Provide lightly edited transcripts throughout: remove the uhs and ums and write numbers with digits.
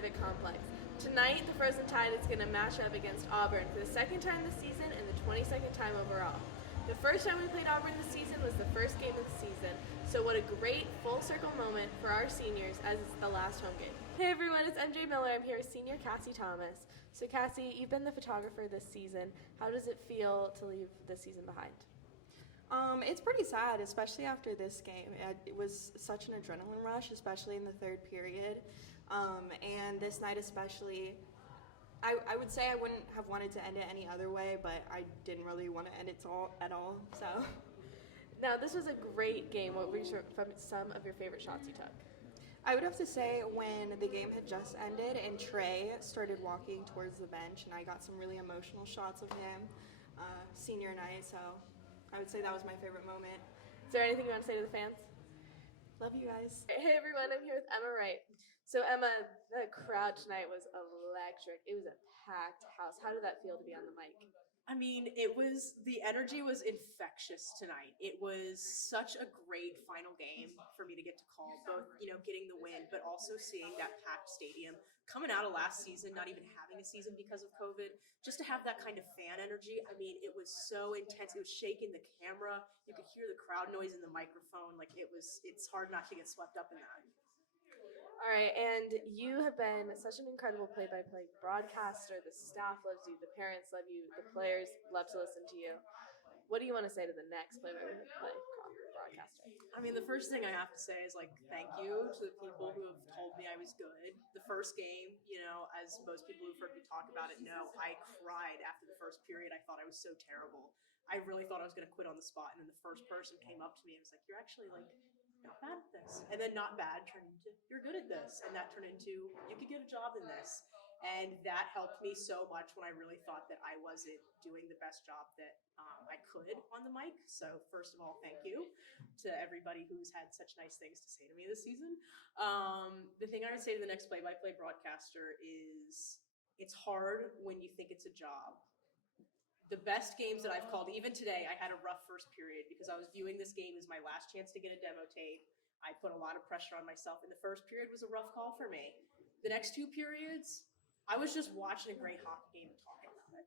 Civic Complex. Tonight, the Frozen Tide is going to match up against Auburn for the second time this season and the 22nd time overall. The first time we played Auburn this season was the first game of the season, so what a great full circle moment for our seniors as it's the last home game. Hey everyone, it's MJ Miller. I'm here with senior Cassie Thomas. So Cassie, you've been the photographer this season. How does it feel to leave this season behind? It's pretty sad, especially after this game. It was such an adrenaline rush, especially in the third period. And this night especially, I would say I wouldn't have wanted to end it any other way, but I didn't really want to end it at all. So. Now, this was a great game. What were some of your favorite shots you took? I would have to say when the game had just ended and Trey started walking towards the bench, and I got some really emotional shots of him senior night, so I would say that was my favorite moment. Is there anything you want to say to the fans? Love you guys. Hey everyone, I'm here with Emma Wright. So Emma, the crowd tonight was electric. It was a packed house. How did that feel to be on the mic? I mean, the energy was infectious tonight. It was such a great final game for me to get to call, both, getting the win, but also seeing that packed stadium coming out of last season, not even having a season because of COVID, just to have that kind of fan energy. I mean, it was so intense. It was shaking the camera. You could hear the crowd noise in the microphone. It's hard not to get swept up in that. All right, and you have been such an incredible play-by-play broadcaster. The staff loves you, the parents love you, the players love to listen to you. What do you want to say to the next play-by-play broadcaster? I mean, the first thing I have to say is, thank you to the people who have told me I was good. The first game, as most people who've heard me talk about it know, I cried after the first period. I thought I was so terrible. I really thought I was going to quit on the spot, and then the first person came up to me and was like, you're actually, not bad at this. And then not bad turned into, you're good at this. And that turned into, you could get a job in this. And that helped me so much when I really thought that I wasn't doing the best job that I could on the mic. So first of all, thank you to everybody who's had such nice things to say to me this season. The thing I would say to the next play-by-play broadcaster is it's hard when you think it's a job. The best games that I've called, even today, I had a rough first period because I was viewing this game as my last chance to get a demo tape. I put a lot of pressure on myself, and the first period was a rough call for me. The next two periods, I was just watching a great hockey game and talking about it.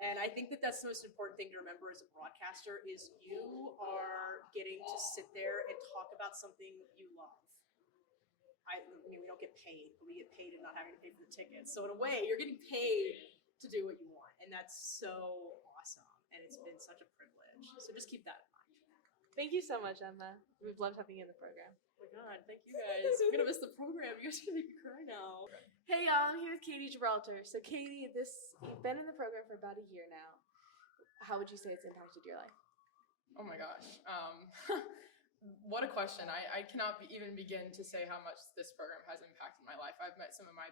And I think that that's the most important thing to remember as a broadcaster is you are getting to sit there and talk about something you love. I mean, we don't get paid, but we get paid and not having to pay for the tickets. So in a way, you're getting paid to do what you want. And that's so awesome. And it's been such a privilege. So just keep that in mind. Thank you so much, Emma. We've loved having you in the program. Oh my God, thank you guys. I'm going to miss the program. You guys are going to make me cry now. Hey y'all, I'm here with Katy Gibralter. So Katy, you've been in the program for about a year now. How would you say it's impacted your life? Oh my gosh. What a question. I cannot even begin to say how much this program has impacted my life. I've met some of my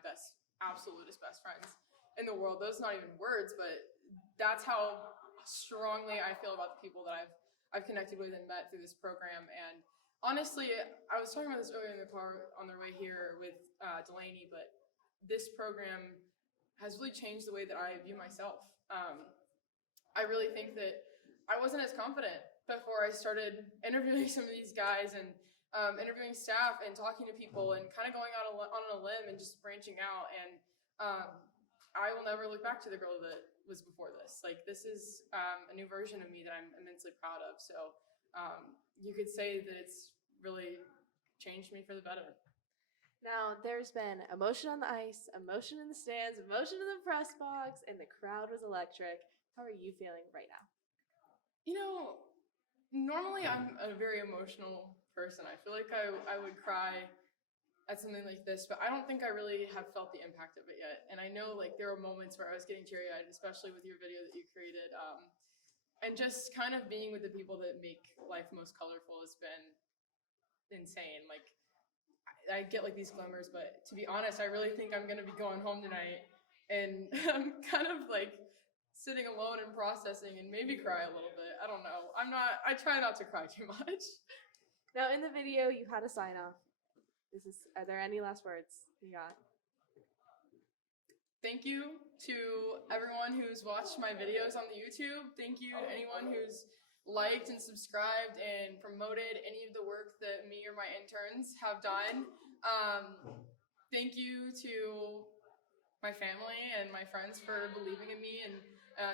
absolutest best friends in the world. Those not even words, but that's how strongly I feel about the people that I've connected with and met through this program. And honestly, I was talking about this earlier in the car on their way here with Delaney, but this program has really changed the way that I view myself. I really think that I wasn't as confident before I started interviewing some of these guys and interviewing staff and talking to people and kind of going out on a limb and just branching out. And I will never look back to the girl that was before this. This is a new version of me that I'm immensely proud of. So you could say that it's really changed me for the better. Now, there's been emotion on the ice, emotion in the stands, emotion in the press box, and the crowd was electric. How are you feeling right now? Normally I'm a very emotional person. I feel like I would cry at something like this, but I don't think I really have felt the impact of it yet. And I know there were moments where I was getting teary-eyed, especially with your video that you created. And just kind of being with the people that make life most colorful has been insane. I get these glimmers, but to be honest, I really think I'm going to be going home tonight and I'm kind of sitting alone and processing and maybe cry a little bit. I don't know. I try not to cry too much. Now in the video, you had a sign off. Are there any last words you got? Thank you to everyone who's watched my videos on the YouTube. Thank you to anyone who's liked and subscribed and promoted any of the work that me or my interns have done. thank you to my family and my friends for believing in me, and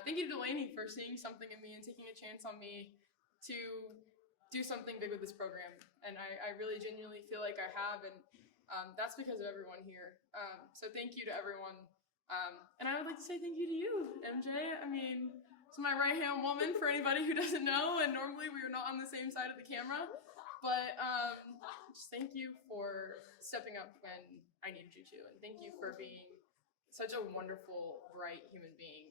thank you to Delaney for seeing something in me and taking a chance on me to do something big with this program. And I really genuinely feel like I have, and that's because of everyone here. So thank you to everyone. And I would like to say thank you to you, MJ. I mean, it's my right-hand woman for anybody who doesn't know, and normally we are not on the same side of the camera. But just thank you for stepping up when I needed you to, and thank you for being such a wonderful, bright human being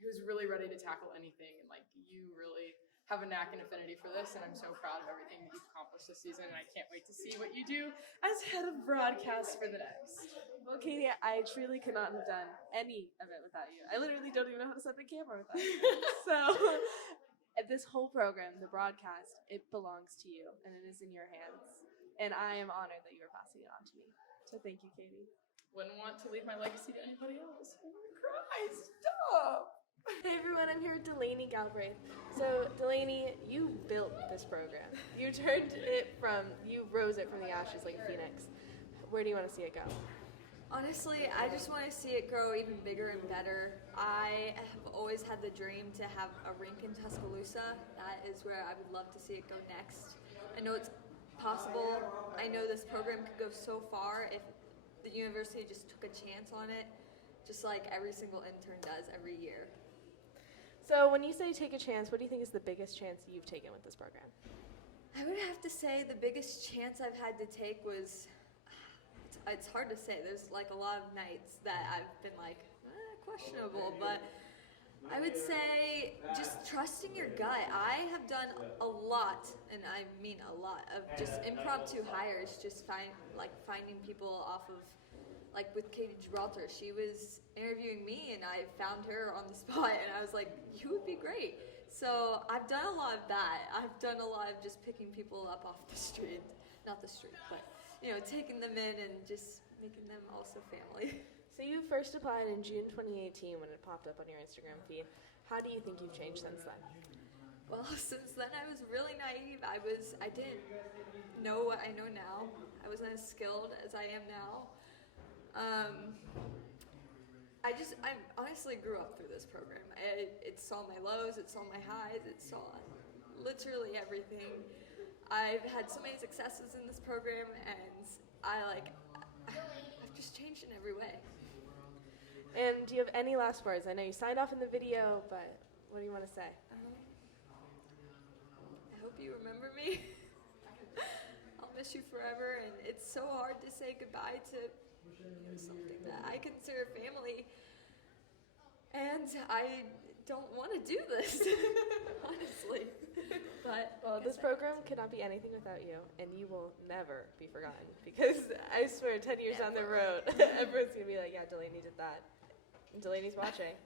who's really ready to tackle anything. And like, you really have a knack and affinity for this, and I'm so proud of everything that you've accomplished this season, and I can't wait to see what you do as head of broadcast for the next. Well, Katie, I truly could not have done any of it without you. I literally don't even know how to set the camera without you. So, this whole program, the broadcast, it belongs to you, and it is in your hands. And I am honored that you are passing it on to me. So thank you, Katie. Wouldn't want to leave my legacy to anybody else. I'm gonna cry. Stop. Hey everyone, I'm here with Delaney Galbraith. So Delaney, you built this program. You rose it from the ashes like a phoenix. Where do you want to see it go? Honestly, I just want to see it grow even bigger and better. I have always had the dream to have a rink in Tuscaloosa. That is where I would love to see it go next. I know it's possible. I know this program could go so far if the university just took a chance on it, just like every single intern does every year. So when you say take a chance, what do you think is the biggest chance you've taken with this program? I would have to say the biggest chance I've had to take was, it's hard to say. There's like a lot of nights that I've been like, questionable, but I would say just trusting your gut. I have done a lot, and I mean a lot, of just impromptu hires, just finding people off of, like with Katy Gibralter. She was interviewing me, and I found her on the spot, and I was like, you would be great. So I've done a lot of that. I've done a lot of just picking people up off the street, not the street, but taking them in and just making them also family. So you first applied in June 2018 when it popped up on your Instagram feed. How do you think you've changed since then? Well, since then I was really naive. I didn't know what I know now. I wasn't as skilled as I am now. I honestly grew up through this program. It saw my lows, it saw my highs, it saw literally everything. I've had so many successes in this program, and I've just changed in every way. And do you have any last words? I know you signed off in the video, but what do you want to say? I hope you remember me. I'll miss you forever, and it's so hard to say goodbye to something that I consider family. And I don't want to do this, honestly. But this program could not be anything without you, and you will never be forgotten. Because I swear, 10 years down the road, everyone's going to be like, yeah, Delaney did that. And Delaney's watching.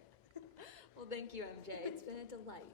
Well, thank you, MJ. It's been a delight.